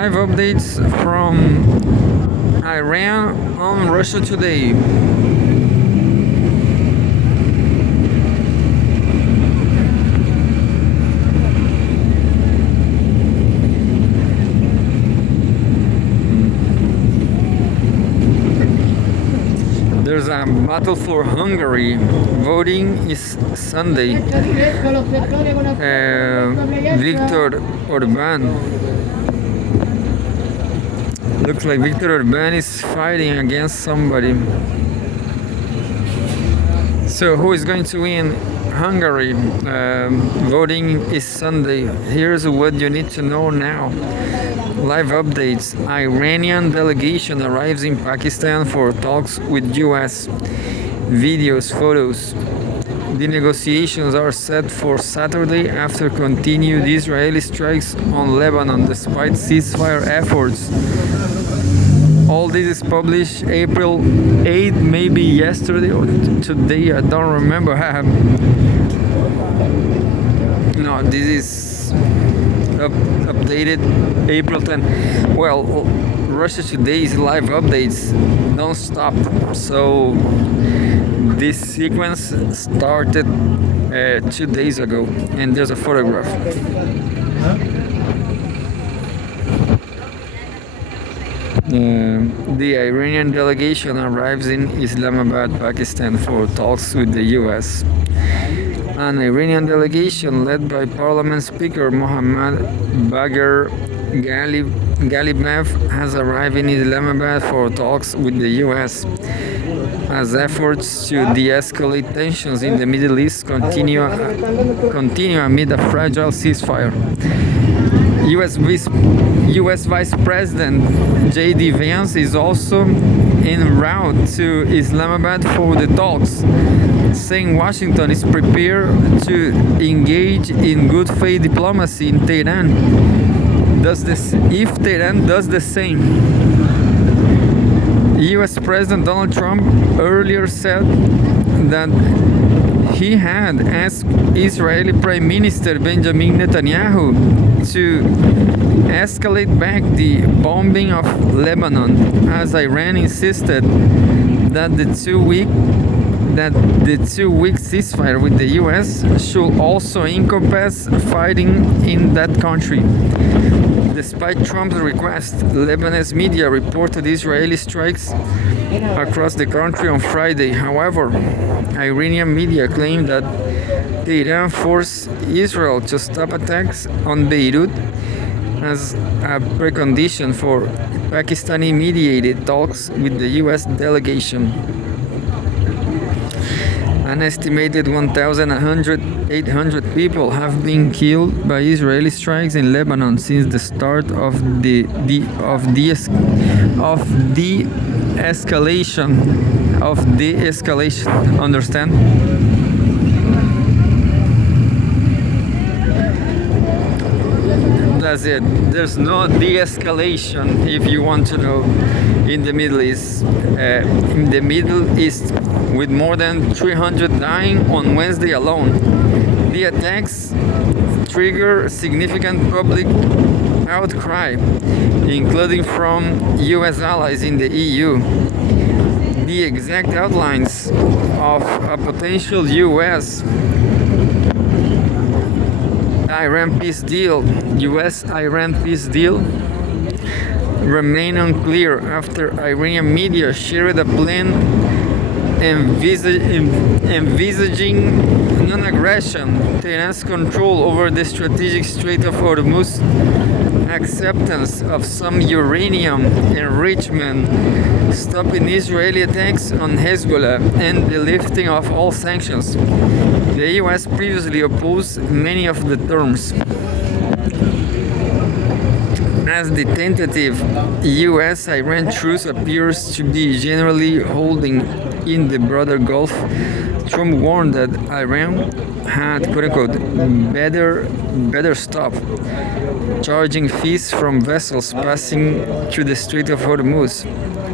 live updates from Iran on Russia Today. There's a battle for Hungary. Voting is Sunday. Viktor Orban. Looks like Viktor Orban is fighting against somebody. So who is going to win Hungary? Voting is Sunday. Here's what you need to know now. Live updates. Iranian delegation arrives in Pakistan for talks with US. Videos, photos. The negotiations are set for Saturday after continued Israeli strikes on Lebanon despite ceasefire efforts. All this is published April 8, maybe yesterday or today, I don't remember. No, this is updated April 10. Well, Russia Today's live updates don't stop, so this sequence started 2 days ago, and there's a photograph. The Iranian delegation arrives in Islamabad, Pakistan for talks with the US. An Iranian delegation led by Parliament Speaker Mohammad Bagher Ghalibaf has arrived in Islamabad for talks with the US as efforts to de-escalate tensions in the Middle East continue amid a fragile ceasefire. US Vice President J.D. Vance is also en route to Islamabad for the talks, saying Washington is prepared to engage in good faith diplomacy in Tehran. If Tehran does the same. US President Donald Trump earlier said that he had asked Israeli Prime Minister Benjamin Netanyahu to escalate back the bombing of Lebanon, as Iran insisted that the two-week ceasefire with the US should also encompass fighting in that country. Despite Trump's request, Lebanese media reported Israeli strikes across the country on Friday. However, Iranian media claimed that Tehran forced Israel to stop attacks on Beirut as a precondition for Pakistani-mediated talks with the US delegation. An estimated 1,800 people have been killed by Israeli strikes in Lebanon since the start of de-escalation. Understand? That's it. There's no de-escalation, if you want to know, in the Middle East. With more than 300 dying on Wednesday alone. The attacks trigger significant public outcry, including from US allies in the EU. The exact outlines of a potential US-Iran peace deal, US-Iran peace deal, remain unclear after Iranian media shared a plan envisaging non-aggression, Tehran's control over the strategic Strait of Hormuz, acceptance of some uranium enrichment, stopping Israeli attacks on Hezbollah, and the lifting of all sanctions. The US previously opposed many of the terms. As the tentative US-Iran truce appears to be generally holding in the broader Gulf, Trump warned that Iran had, quote-unquote, better stop charging fees from vessels passing through the Strait of Hormuz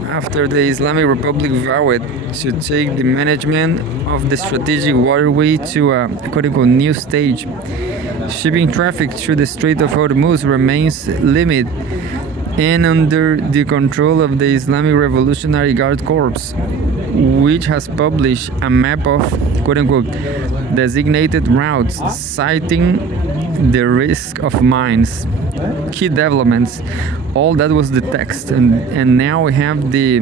after the Islamic Republic vowed to take the management of the strategic waterway to a, quote-unquote, new stage. Shipping traffic through the Strait of Hormuz remains limited and under the control of the Islamic Revolutionary Guard Corps, which has published a map of quote unquote designated routes citing the risk of mines. Key developments. All that was the text, and now we have the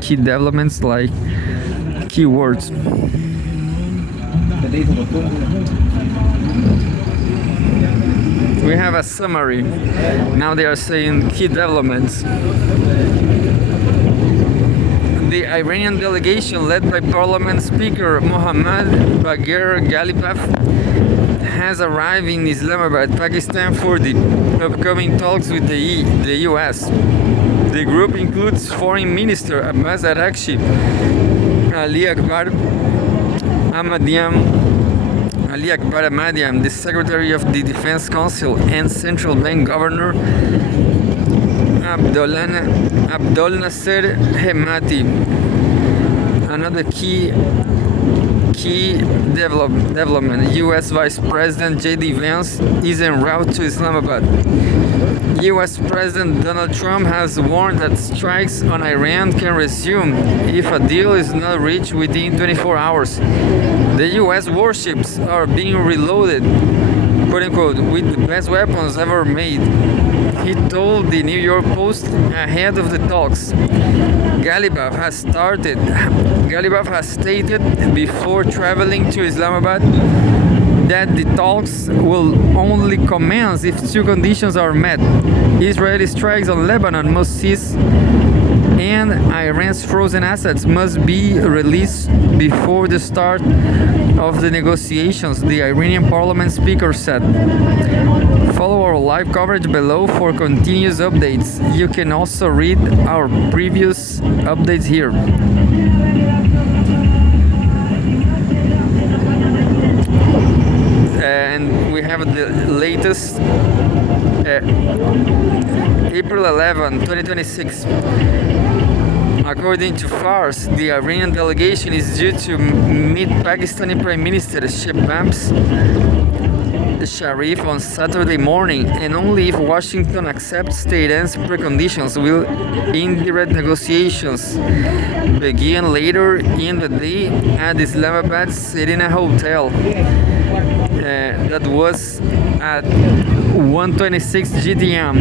key developments like keywords. We have a summary. Now they are saying key developments. The Iranian delegation, led by Parliament Speaker Mohammad Bagher Ghalibaf, has arrived in Islamabad, Pakistan for the upcoming talks with the US. The group includes Foreign Minister Abbas Araghchi, Ali Akbar Ahmadian, the Secretary of the Defense Council, and Central Bank Governor Abdol Nasser Hemati. Another key development: U.S. Vice President J.D. Vance is en route to Islamabad. U.S. President Donald Trump has warned that strikes on Iran can resume if a deal is not reached within 24 hours. The U.S. warships are being reloaded, quote unquote, with the best weapons ever made, he told the New York Post ahead of the talks. Ghalibaf has stated before traveling to Islamabad that the talks will only commence if two conditions are met. Israeli strikes on Lebanon must cease and Iran's frozen assets must be released before the start of the negotiations, the Iranian parliament speaker said. Follow our live coverage below for continuous updates. You can also read our previous updates here. And we have the latest April 11, 2026. According to Fars, the Iranian delegation is due to meet Pakistani Prime Minister Shehbaz Sharif on Saturday morning, and only if Washington accepts state-ends preconditions will indirect negotiations begin later in the day at Islamabad's Serena Hotel. That was at 1:26 GTM.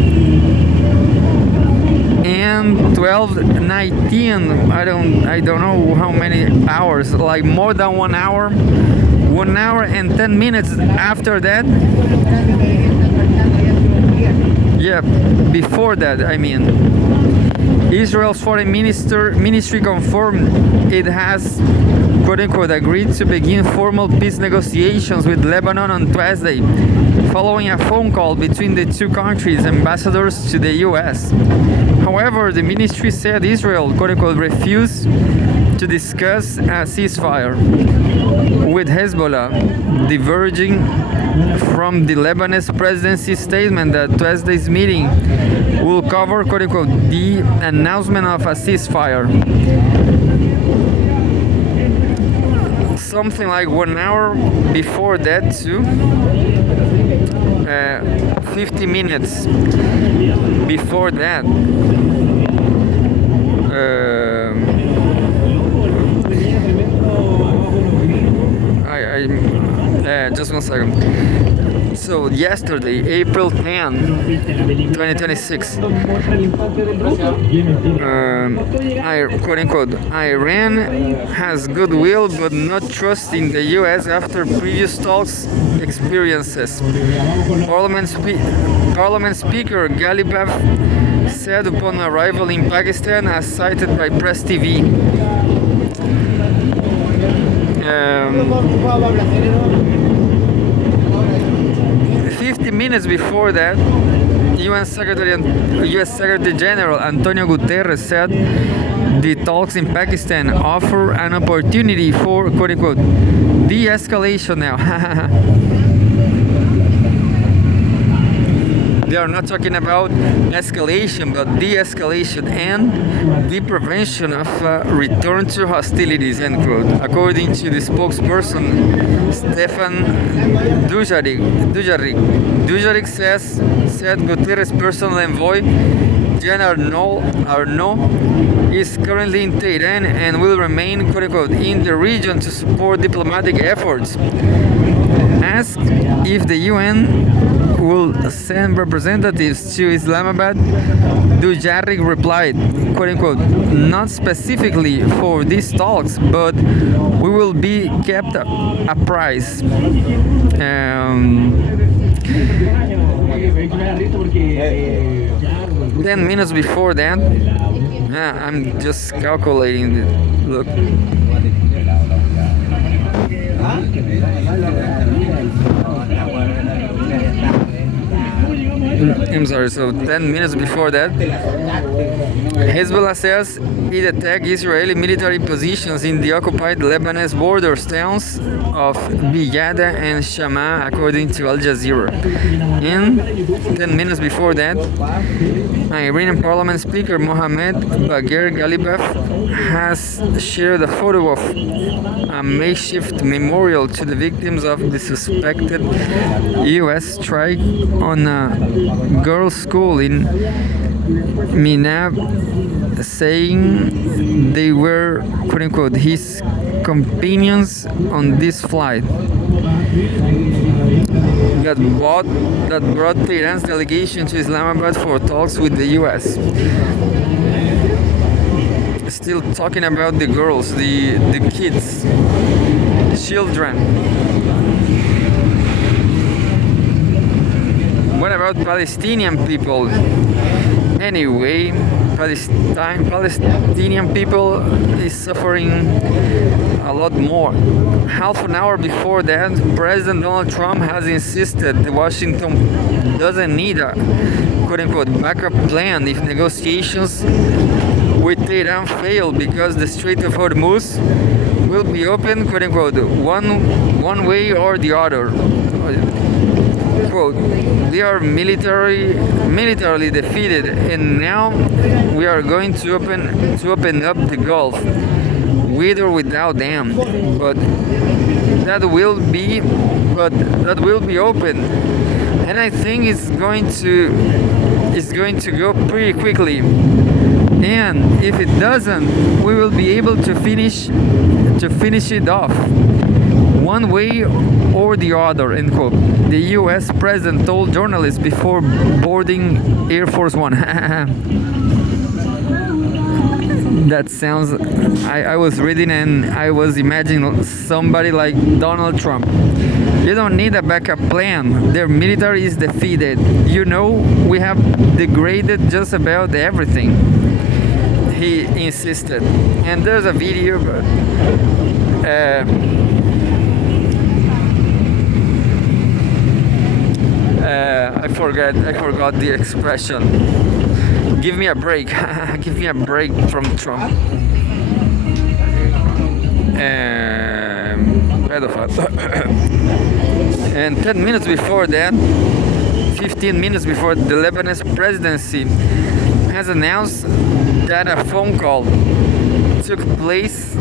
And 12:19, I don't know how many hours, like more than 1 hour, 1 hour and 10 minutes after that. Yeah, before that, I mean. Israel's foreign ministry confirmed it has, quote unquote, agreed to begin formal peace negotiations with Lebanon on Thursday, following a phone call between the two countries' ambassadors to the US. However, the ministry said Israel, quote unquote, refused to discuss a ceasefire, with Hezbollah diverging from the Lebanese presidency statement that Tuesday's meeting will cover, quote unquote, the announcement of a ceasefire. Something like 1 hour before that, too. 50 minutes before that. Just 1 second. So yesterday, April 10, 2026, quote unquote, Iran has goodwill but not trust in the US after previous talks experiences. Parliament Speaker Ghalibaf said upon arrival in Pakistan, as cited by Press TV. 50 minutes before that, US Secretary General Antonio Guterres said the talks in Pakistan offer an opportunity for, quote unquote, de-escalation now. They are not talking about escalation, but de-escalation and the prevention of return to hostilities, end quote. According to the spokesperson Stefan Dujarric said Guterres' personal envoy Jan Arnaud is currently in Tehran and will remain, quote unquote, in the region to support diplomatic efforts. Asked if the UN will send representatives to Islamabad, Dujarric replied, quote unquote, not specifically for these talks, but we will be kept apprised. 10 minutes before that, I'm just calculating the look. I'm sorry, so 10 minutes before that, Hezbollah says it attacked Israeli military positions in the occupied Lebanese border towns of Biyada and Shama, according to Al Jazeera. And 10 minutes before that, Iranian parliament speaker Mohammad Bagher Ghalibaf has shared a photo of a makeshift memorial to the victims of the suspected U.S. strike on a girls' school in Minab, saying they were, quote unquote, his companions on this flight that brought Tehran's delegation to Islamabad for talks with the U.S. Still talking about the girls, the kids, children. What about Palestinian people? Anyway, Palestinian people is suffering a lot more. Half an hour before that, President Donald Trump has insisted that Washington doesn't need a quote-unquote backup plan if negotiations with Tehran fail, because the Strait of Hormuz will be open, quote-unquote, one way or the other. Quote, they are militarily defeated, and now we are going to open up the Gulf, with or without them. But that will be open, and I think it's going to go pretty quickly. And if it doesn't, we will be able to finish it off, one way or the other, end quote. The U.S. president told journalists before boarding Air Force One. That sounds... I was reading and I was imagining somebody like Donald Trump. You don't need a backup plan. Their military is defeated. You know, we have degraded just about everything, he insisted. And there's a video, I forgot the expression. Give me a break. Give me a break from Trump. And 10 minutes before that, 15 minutes before, the Lebanese presidency has announced that a phone call took place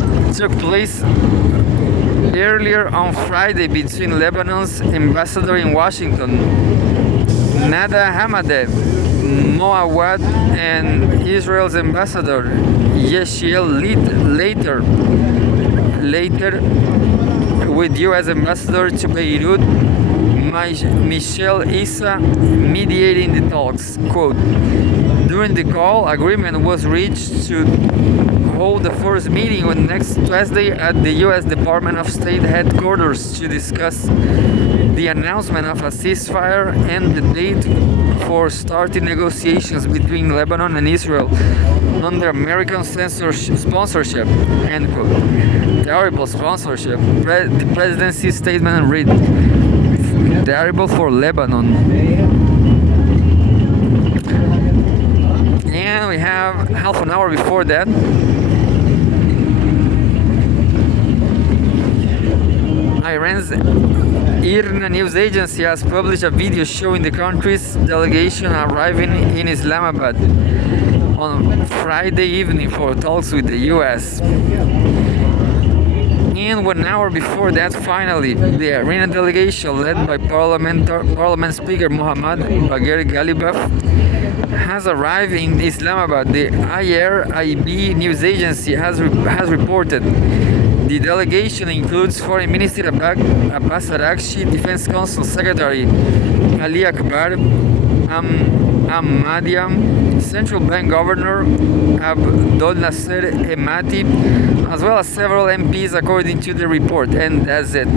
earlier on Friday between Lebanon's ambassador in Washington, Nada Hamadeh Moawad, and Israel's ambassador Yeshiel later with U.S. ambassador to Beirut Michel Issa mediating the talks. Quote, during the call, agreement was reached to hold the first meeting on next Tuesday at the U.S. Department of State headquarters to discuss the announcement of a ceasefire and the date for starting negotiations between Lebanon and Israel under American sponsorship, end quote. Terrible sponsorship. The presidency statement read, terrible for Lebanon. And we have half an hour before that, Iran's IRNA news agency has published a video showing the country's delegation arriving in Islamabad on Friday evening for talks with the U.S. And 1 hour before that, finally, the Iranian delegation, led by Parliament Speaker Mohammad Bagher Ghalibaf, has arrived in Islamabad. The IRIB news agency has reported. The delegation includes Foreign Minister Abbas Araghchi, Defense Council Secretary Ali Akbar Ahmadian, Central Bank Governor Abdol Nasser Hemati, as well as several MPs according to the report, and that's it.